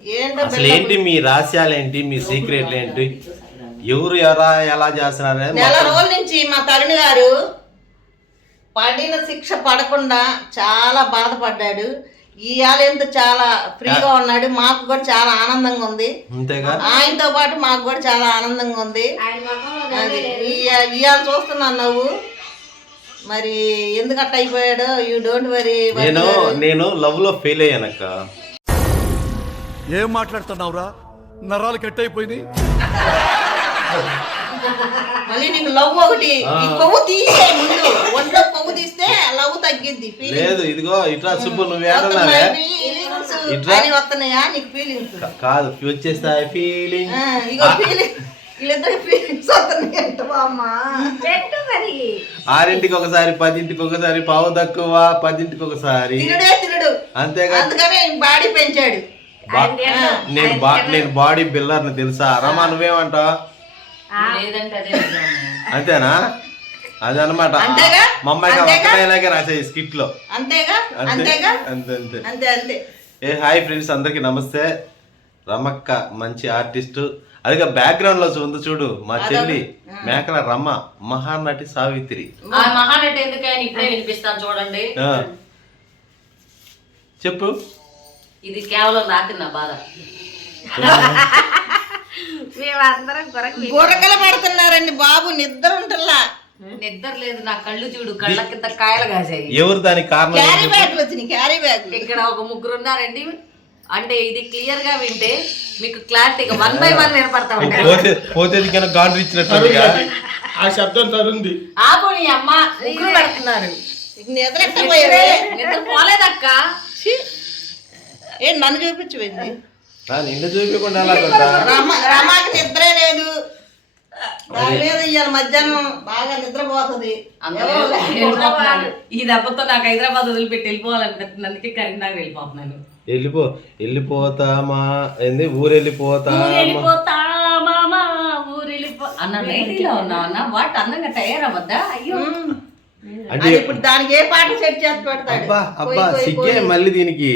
అసలు ఏంటి మీ రహస్యాలు ఏంటి, మీ సీక్రెట్లు ఏంటి, ఎవరు ఎలా చేస్తున్నారు? నెల రోజుల నుంచి మా తరుణ్ గారు పడిన శిక్ష పడకుండా చాలా బాధపడ్డాడు. ఇవాళ ఎంత చాలా ఫ్రీగా ఉన్నాడు. మాకు కూడా చాలా ఆనందంగా ఉంది. అంతేగా, ఆయనతో పాటు మాకు కూడా చాలా ఆనందంగా ఉంది. ఇవాళ చూస్తున్నాను నువ్వు మరి ఎందుకట్ట అయిపోయాడు. You don't worry. నేను లవ్ లో ఫెయిల్ అయ్యానక్క. ఏం మాట్లాడుతున్నావురా? నరాలు కట్ అయిపోయింది. మళ్ళీ నీకు లవ్ ఒకటి కొవ్వు తీసే ముందు ఒంట్లో కొవ్వు తీస్తే లవ్ తగ్గిద్ది. లేదు ఇదిగో ఇట్లా సుబ్బు నువ్వు వస్తున్నాయా నీకు ఫీలింగ్స్? కాదు వచ్చేస్తాయి ఫీలింగ్. వీళ్ళిద్దరు ఫీలింగ్స్ వస్తున్నాయంట అమ్మా. 6ంటికి ఒకసారి, 10ంటికి ఒకసారి, పావు తక్కువ, 10ంటికి ఒకసారి తినడు. అంతేగా, అందుకనే బాడీ పెంచాడు. నేను బాడీ బిల్డర్ని తెలుసా? రమా నువ్వేమంటావు? అంతేనా? అదనమాట మా అమ్మాయికి ఇలాగే రాసాయి స్కిట్ లో. అంతేగా అంతే అంతే అంతే. హాయ్ ఫ్రెండ్స్, అందరికి నమస్తే. రమక్క మంచి ఆర్టిస్ట్. అదిగా బ్యాక్గ్రౌండ్ లో ఉంది చూడు, మా చెల్లి మేకల రమ, మహానటి సావిత్రి. మహానటి ఎందుకని ఇప్పుడే వినిపిస్తాను చూడండి. చెప్పు. ఇది కేవలం నాకు నా బాధ. మేమందరం గురకలు పడుతున్నారండి బాబు. నిద్ర ఉంటల్లా. నిద్ర లేదు, నా కళ్ళు చూడు, కళ్ళ కింద కాయలు కాసాయి. ఎవరు దానికి కారణం? క్యారీ బ్యాగ్లు వచ్చినాయి. క్యారీ బ్యాగ్ ఇక్కడ ఒక 3 ఉన్నారండి. అంటే ఇది క్లియర్ గా వింటే మీకు క్లారిటీగా 1 by 1 వినపడతా ఉంటాయి. ఆ శబ్దం తరుంది. ఆపు నీ అమ్మ, 3 పెడుతున్నారు. నిద్ర పోలేదక్క. ఏ నన్ను చూపించుంది. నిన్ను చూపించకుండా రమాకి నిద్రే లేదు. దాని మీద ఇవాళ మధ్యాహ్నం బాగా నిద్రపోతుంది. ఈ దెబ్బతో నాకు హైదరాబాద్ వదిలిపెట్టి వెళ్ళిపోవాలనిపిస్తుంది. అందుకే కరీంనగర్ వెళ్ళిపోతున్నాను. వెళ్ళిపోతామా ఏంది? ఊరు వెళ్ళిపోతామా అన్న నైటీలో ఉన్నావు అన్న. వాటి అందంగా తయారవద్దా? అయ్యో అంటే ఇప్పుడు దానికి ఏ పాట సెట్ చేసి పెడతాడు. అబ్బా సిగ్గే మళ్ళీ దీనికి.